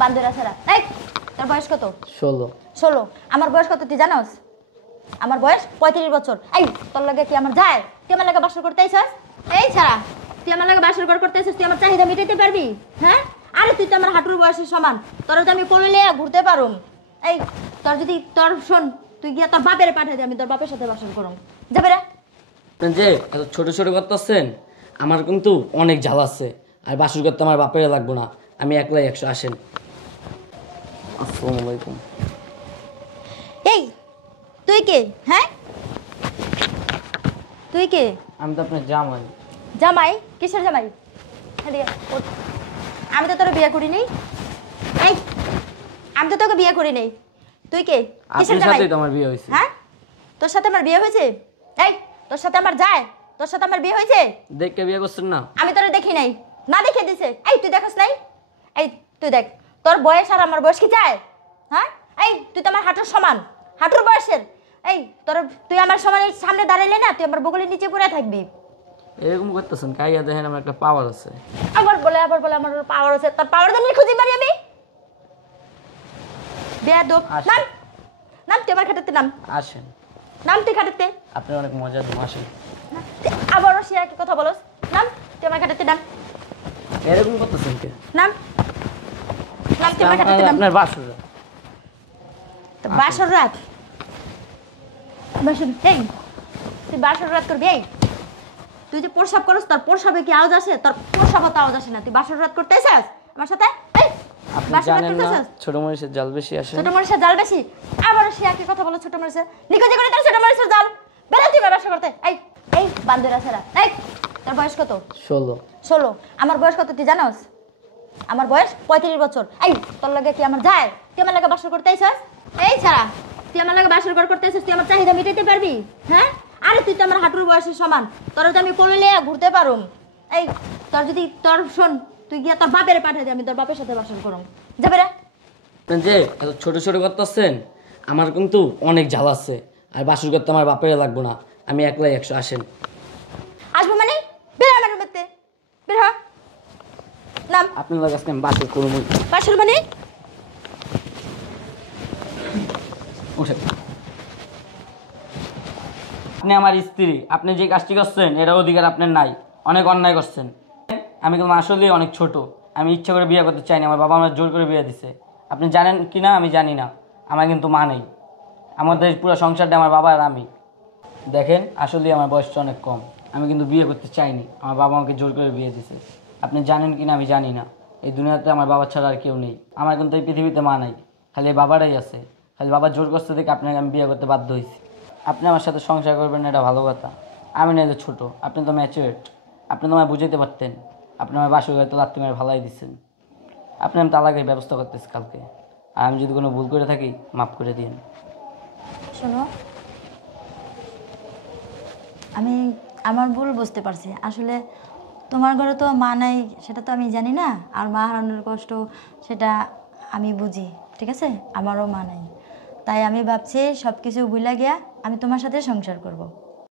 বান্দরা ছাড়া। এই তোর বয়স কত? 16। 16। আমার বয়স কত তুই জানোস? আমার বয়স 35 বছর। এই তোর লাগে কি আমার যায়? তুই আমার লাগে বাসর করতে আইছস? এই ছাড়া তুই আমার লাগে বাসর করতে আইছস, তুই আমার চাহিদা মিটাইতে পারবি? হ্যাঁ, আরে তুই তো আমার হাঁটুর বয়সের সমান, তোর তো আমি কোলে নিয়ে ঘুরতে পারুম। এই তোর যদি তোর শোন, তুই গিয়া তোর বাপের পাঠিয়ে দে, আমি তোর বাপের সাথে বাসর করুম। যাবে রে? আপনি যে এত ছোট ছোট করতেছেন, আমার কিন্তু অনেক ঝাল আছে। আর বাসর করতে আমার বাপের লাগবো না, আমি একলাই 100। আসেন। আসসালামু আলাইকুম। এই তুই কে? হ্যাঁ তুই কে? আমি তো আপনার জামাই। জামাই? কিসের জামাই? এদিকে ওঠ। আমি তো তোর বিয়ে করিনি। এই আমি তো তোকে বিয়ে করিনি। তুই কে? কিসের আপনার জামাই? সাথেই তো আমার বিয়ে হয়েছে। হ্যাঁ, তোর সাথে আমার বিয়ে হয়েছে? এই তোর সাথে আমার যায়? তোর সাথে আমার বিয়ে হয়েছে? দেখে বিয়ে করছেন না? আমি তোরে দেখি নাই, না দেখে দিছে। এই তুই দেখছ নাই? এই তুই দেখ, তোর বয়স আর আমার বয়স কি যায়? হ্যাঁ, এই তুই তো আমার হাঁটুর সমান, হাঁটুর বয়সের। এই তোর, তুই আমার সমানের সামনে দাঁড়াইলে না, তুই আমার বগলের নিচে পড়ে থাকবি। এরকম করতেছেন, কাইয়া দেখেন আমার একটা পাওয়ার আছে। আবার বলে আমার পাওয়ার আছে। তোর পাওয়ার দিয়ে খুঁজে মারি আমি। বেয়াদব, নাম নাম, তুই আমার খাটাতে নাম। আসেন। নাম তুই খাটাতে। আপনি অনেক মজা দিন, আসেন। আবারও সে একই কথা বলস। নাম, তুই আমার খাটাতে নাম। এরকম করতেছেন কে? নাম নাম, তুই আমার খাটাতে নাম। আপনার বাসর। বাসর রাত? বাসর, এই তুই বাসর রাত করবি? এই তুই যে প্রসাব করস, তোর প্রসাবে কি আওয়াজ আসে? তোর প্রসাবও তো আওয়াজ আসে না। তুই বাসর রাত করতে এসেছিস আমার সাথে? এই আপনি বাসর রাত জানেন করতে না এসেছিস? ছোট মরিচের জাল বেশি আসে? ছোট মরিচের জাল বেশি? আবারও সে একই কথা বলো। ছোট মরিচের নিকুচি করে তার ছোট মরিচের জাল। বেরো তুই বাসর করতে। এই এই বান্দরা ছাড়া। এই তোর বয়স কত? 16। 16। আমার বয়স কত তুই জানোস? আমার বয়স 35 বছর। এই তোর লাগে কি আমার যায়? তুই আমার লাগে বাসর করতে আইছস? এই ছাড়া তুই আমার লাগে বাসর করতে আইছস, তুই আমার চাহিদা মিটাইতে পারবি? হ্যাঁ, আরে তুই তো আমার হাঁটুর বয়সের সমান, তোর তো আমি কোলে নিয়ে ঘুরতে পারুম। এই তোর যদি তোর শোন, তুই গিয়া তোর বাপের পাঠিয়ে দে, আমি তোর বাপের সাথে বাসর করুম। যাবে রে? আপনি যে এত ছোট ছোট করতেছেন, আমার কিন্তু অনেক ঝাল আছে। আর বাসর করতে আমার বাপের লাগবো না, আমি একলাই 100। আসেন। আসবো মানে? বের হ আমার রুমেতে, বের হ। নাম। আপনার লাগে আজকে আমি বাসর করুন। বাসর মানে? উঠে। আপনি আমার স্ত্রী, আপনি যে কাজটি করছেন এটা অধিকার আপনার নাই, অনেক অন্যায় করছেন। আমি কিন্তু আসলে অনেক ছোট, আমি ইচ্ছা করে বিয়ে করতে চাইনি, আমার বাবা আমার জোর করে বিয়ে দিছে। আপনি জানেন কি না আমি জানি না, আমার কিন্তু মা নেই। আমাদের পুরো সংসারটা আমার বাবা আর আমি। দেখেন আসলে আমার বয়সটা অনেক কম, আমি কিন্তু বিয়ে করতে চাইনি, আমার বাবা আমাকে জোর করে বিয়ে দিছে। আপনি জানেন কি না আমি জানি না, এই দুনিয়াতে আমার বাবা ছাড়া আর কেউ নেই। আমার কিন্তু এই পৃথিবীতে মা নাই, খালি এই বাবারাই আছে। খালি বাবা জোর করতে থেকে আপনাকে আমি বিয়ে করতে বাধ্য হয়েছি। আপনি আমার সাথে সংসার করবেন না, এটা ভালো কথা। আমি না যে ছোটো, আপনি তো ম্যাচিউরড, আপনি তো আমায় বুঝাইতে পারতেন। আপনি আমার বাসর ঘরে তো লাত্তি মেরে ভালাই দিচ্ছেন। আপনি আমি তালাকের ব্যবস্থা করতেছি কালকে, আর আমি যদি কোনো ভুল করে থাকি মাফ করে দিন। শোনো, আমি আমার ভুল বুঝতে পারছি। আসলে তোমার ঘরে তো মা নাই, সেটা তো আমি জানি না। আর মা হারানোর কষ্ট সেটা আমি বুঝি, ঠিক আছে? আমারও মা নাই, তাই আমি ভাবছি সব কিছু ভুলে গিয়া আমি তোমার সাথে সংসার করব।